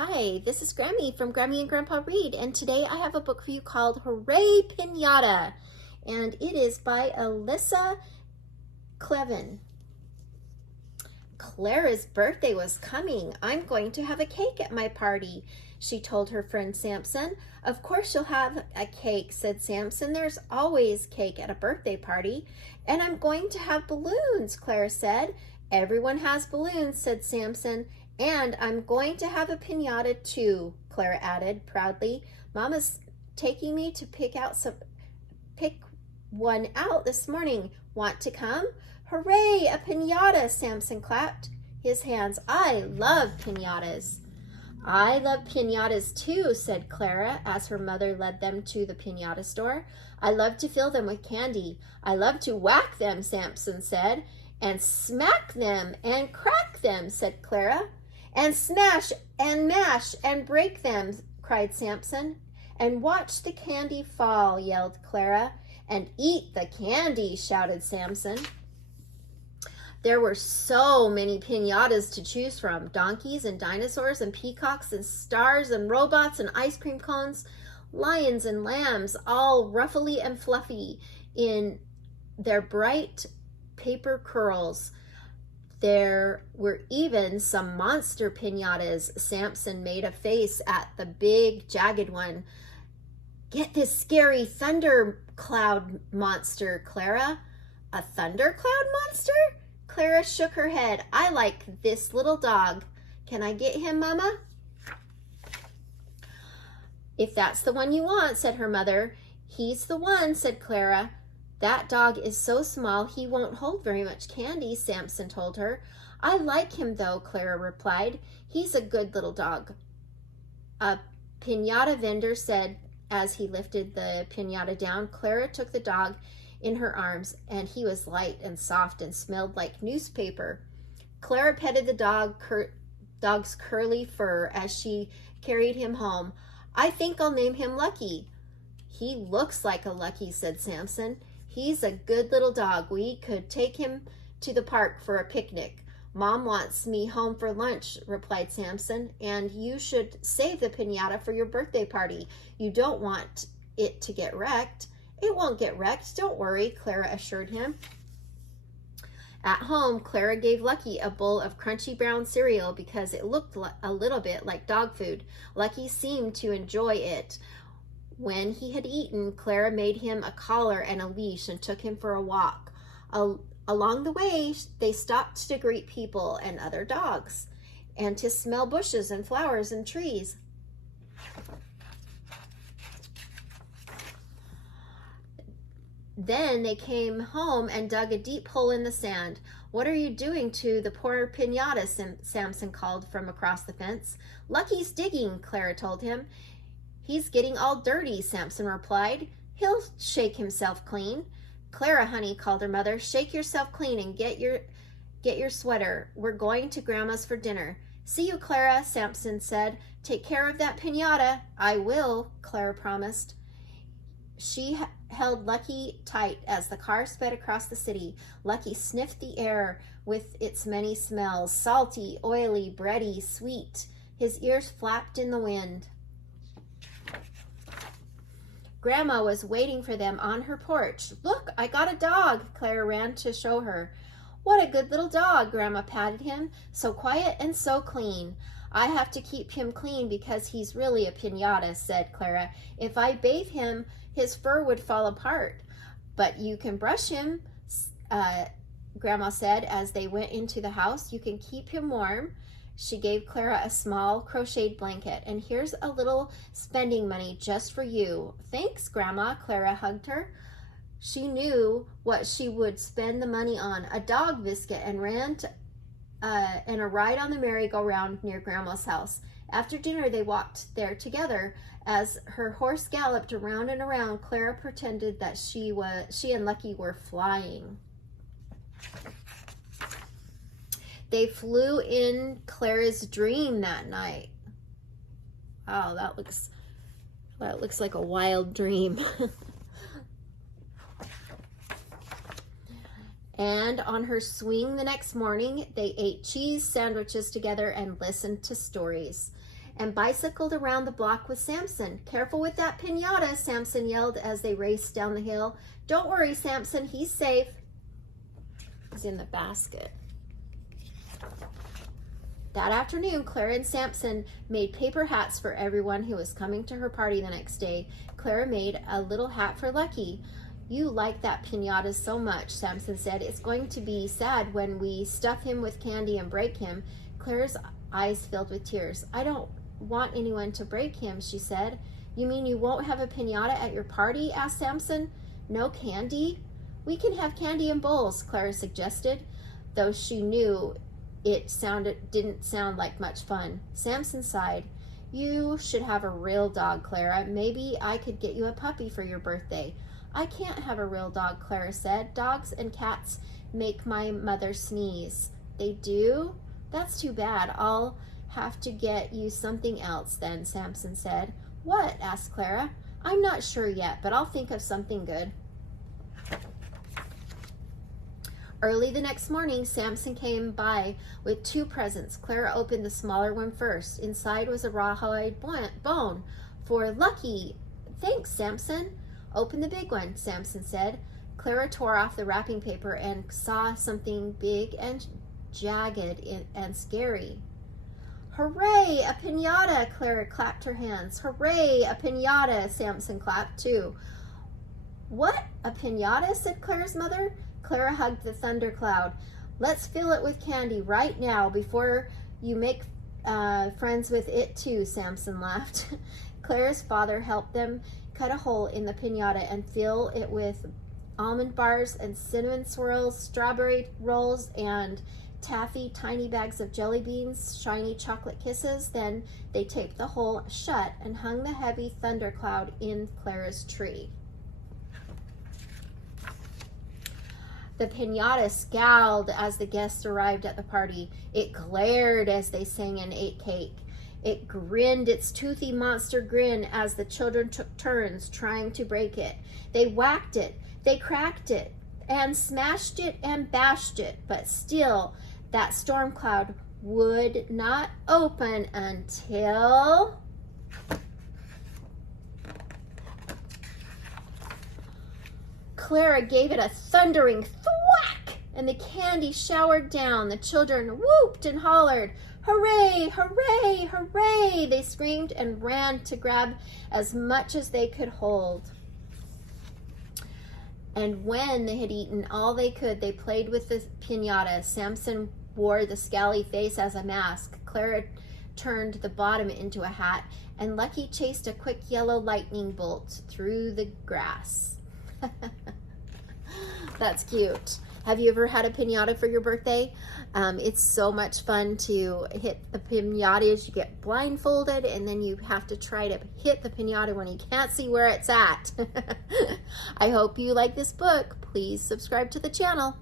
Hi, this is Grammy from Grammy and Grandpa Read, and today I have a book for you called Hooray, Piñata, and it is by Elisa Kleven. Clara's birthday was coming. I'm going to have a cake at my party, she told her friend Samson. Of course you'll have a cake, said Samson. There's always cake at a birthday party. And I'm going to have balloons, Clara said. Everyone has balloons, said Samson. And I'm going to have a piñata too, Clara added proudly. Mama's taking me to pick one out this morning. Want to come? Hooray, a piñata, Samson clapped his hands. I love piñatas. I love piñatas too, said Clara as her mother led them to the piñata store. I love to fill them with candy. I love to whack them, Samson said. And smack them and crack them, said Clara. And smash and mash and break them, cried Samson. And watch the candy fall, yelled Clara. And eat the candy, shouted Samson. There were so many piñatas to choose from. Donkeys and dinosaurs and peacocks and stars and robots and ice cream cones. Lions and lambs, all ruffly and fluffy in their bright paper curls. There were even some monster piñatas. Samson made a face at the big, jagged one. Get this scary thundercloud monster, Clara. A thundercloud monster? Clara shook her head. I like this little dog. Can I get him, Mama? If that's the one you want, said her mother. He's the one, said Clara. That dog is so small he won't hold very much candy, Samson told her. I like him though, Clara replied. He's a good little dog. A piñata vendor said as he lifted the piñata down. Clara took the dog in her arms, and he was light and soft and smelled like newspaper. Clara petted the dog's curly fur as she carried him home. I think I'll name him Lucky. He looks like a Lucky, said Samson. He's a good little dog. We could take him to the park for a picnic. Mom wants me home for lunch, replied Samson, and you should save the piñata for your birthday party. You don't want it to get wrecked. It won't get wrecked, don't worry, Clara assured him. At home, Clara gave Lucky a bowl of crunchy brown cereal because it looked a little bit like dog food. Lucky seemed to enjoy it. When he had eaten, Clara made him a collar and a leash and took him for a walk. Along the way, they stopped to greet people and other dogs and to smell bushes and flowers and trees. Then they came home and dug a deep hole in the sand. What are you doing to the poor piñata? Samson called from across the fence. Lucky's digging, Clara told him. He's getting all dirty, Samson replied. He'll shake himself clean. Clara, honey, called her mother, shake yourself clean and get your sweater. We're going to Grandma's for dinner. See you, Clara, Samson said. Take care of that piñata. I will, Clara promised. She held Lucky tight as the car sped across the city. Lucky sniffed the air with its many smells, salty, oily, bready, sweet. His ears flapped in the wind. Grandma was waiting for them on her porch. Look, I got a dog, Clara ran to show her. What a good little dog, Grandma patted him. So quiet and so clean. I have to keep him clean because he's really a piñata, said Clara. If I bathe him, his fur would fall apart. But you can brush him, Grandma said as they went into the house. You can keep him warm. She gave Clara a small crocheted blanket. And here's a little spending money just for you. Thanks, Grandma, Clara hugged her. She knew what she would spend the money on, a dog biscuit and a ride on the merry-go-round near Grandma's house. After dinner, they walked there together. As her horse galloped around and around, Clara pretended that she and Lucky were flying. They flew in Clara's dream that night. Wow, that looks like a wild dream. And on her swing the next morning, they ate cheese sandwiches together and listened to stories. and bicycled around the block with Samson. "Careful with that piñata," Samson yelled as they raced down the hill. "Don't worry, Samson, he's safe." He's in the basket. That afternoon, Clara and Samson made paper hats for everyone who was coming to her party the next day. Clara made a little hat for Lucky. "You like that piñata so much," Samson said. "It's going to be sad when we stuff him with candy and break him." Clara's eyes filled with tears. "I don't want anyone to break him," she said. "You mean you won't have a piñata at your party?" asked Samson. "No candy?" "We can have candy in bowls," Clara suggested, though she knew it didn't sound like much fun. Samson sighed. "You should have a real dog, Clara. Maybe I could get you a puppy for your birthday." "I can't have a real dog," Clara said. "Dogs and cats make my mother sneeze." "They do? That's too bad. I'll have to get you something else then," Samson said. "What?" asked Clara. "I'm not sure yet, but I'll think of something good." Early the next morning, Samson came by with 2 presents. Clara opened the smaller one first. Inside was a rawhide bone for Lucky. "Thanks, Samson." "Open the big one," Samson said. Clara tore off the wrapping paper and saw something big and jagged and scary. "Hooray, a piñata!" Clara clapped her hands. "Hooray, a piñata!" Samson clapped too. "What, a piñata?" said Clara's mother. Clara hugged the thundercloud. "Let's fill it with candy right now before you make friends with it too," Samson laughed. Clara's father helped them cut a hole in the piñata and fill it with almond bars and cinnamon swirls, strawberry rolls, and taffy, tiny bags of jelly beans, shiny chocolate kisses. Then they taped the hole shut and hung the heavy thundercloud in Clara's tree. The piñata scowled as the guests arrived at the party. It glared as they sang and ate cake. It grinned its toothy monster grin as the children took turns trying to break it. They whacked it, they cracked it, and smashed it and bashed it, but still that storm cloud would not open until... Clara gave it a thundering thwack, and the candy showered down. The children whooped and hollered. "Hooray, hooray, hooray!" They screamed and ran to grab as much as they could hold. And when they had eaten all they could, they played with the piñata. Samson wore the scally face as a mask. Clara turned the bottom into a hat, and Lucky chased a quick yellow lightning bolt through the grass. That's cute. Have you ever had a piñata for your birthday? It's so much fun to hit the piñata as you get blindfolded, and then you have to try to hit the piñata when you can't see where it's at. I hope you like this book. Please subscribe to the channel.